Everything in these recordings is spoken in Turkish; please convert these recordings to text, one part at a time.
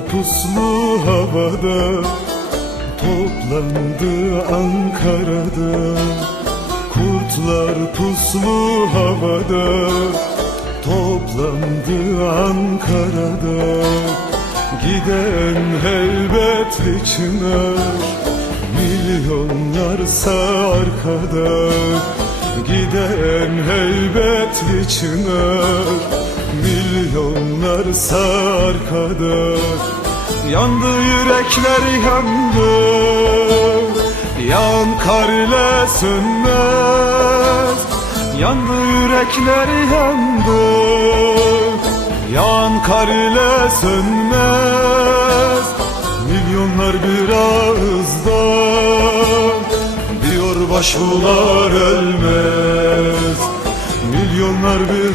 puslu havada Toplandı Ankara'da. Kurtlar puslu havada Toplandı Ankara'da. Giden helbetli çınar Milyonlarsa arkada. Giden heybetli çınar Milyonlarsa arkada Yandı yürekler yandı. Yan kar sönmez. Yandı yürekler yandı. Yan kar sönmez. Milyonlar bir Diyor başbuğlar ölmez. Milyonlar bir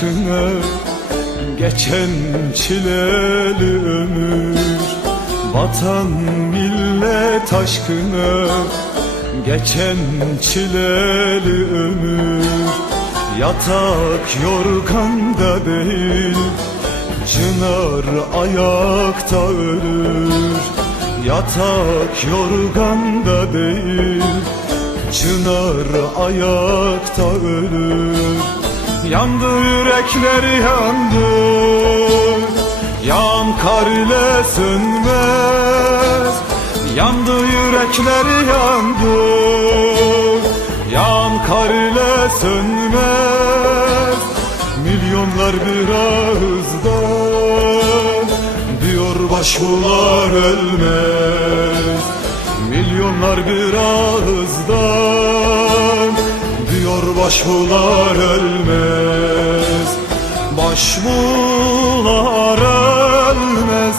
aşkına Geçen çileli ömür. Vatan millet aşkına Geçen çileli ömür. Yatak yorganda değil Çınar ayakta ölür. Yatak yorganda değil Çınar ayakta ölür Yandı yürekler yandı. Yan kar ile sönmez. Yandı yürekler yandı. Yan kar ile sönmez. Milyonlar bir ağızdan Diyor başbuğlar ölmez. Milyonlar bir ağızdan başbular ölmez Başbular ölmez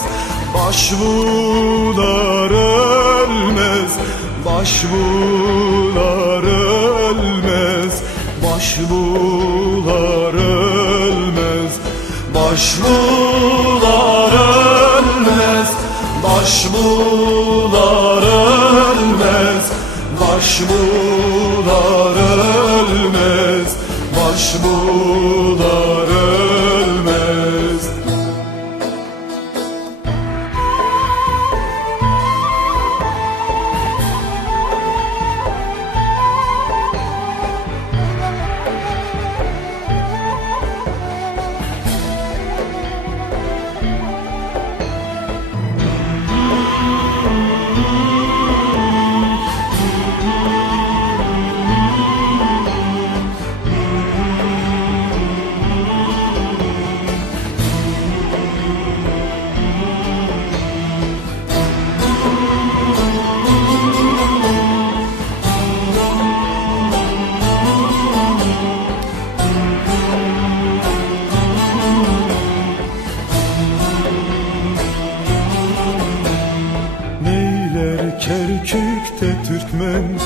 Başbular ölmez Başbular ölmez Başbular ölmez Başbular ölmez Başbular ölmez Başbular ölmez bulan Neyler Kerkük'te Türkmen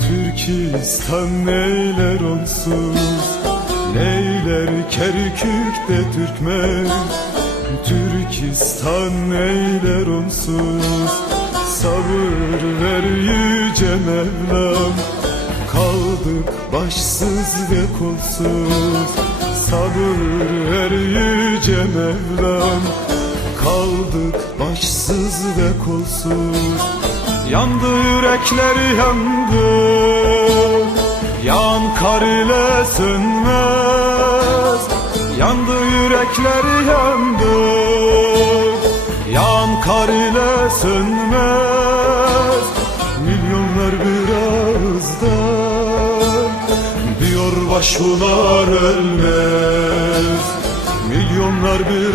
Türkistan neyler onsuz Neyler Kerkük'te Türkmen Türkistan eyler onsuz Sabır ver yüce Mevlam Kaldık başsız ve kolsuz. Sabır ver yüce Mevlam Kaldık başsız ve kolsuz Yandı yürekler yandı. Yan kar ile sönmez. Yandı yürekler yandı. Yan kar ile sönmez. Milyonlar bir ağızdan Diyor başvular ölmez. Milyonlar bir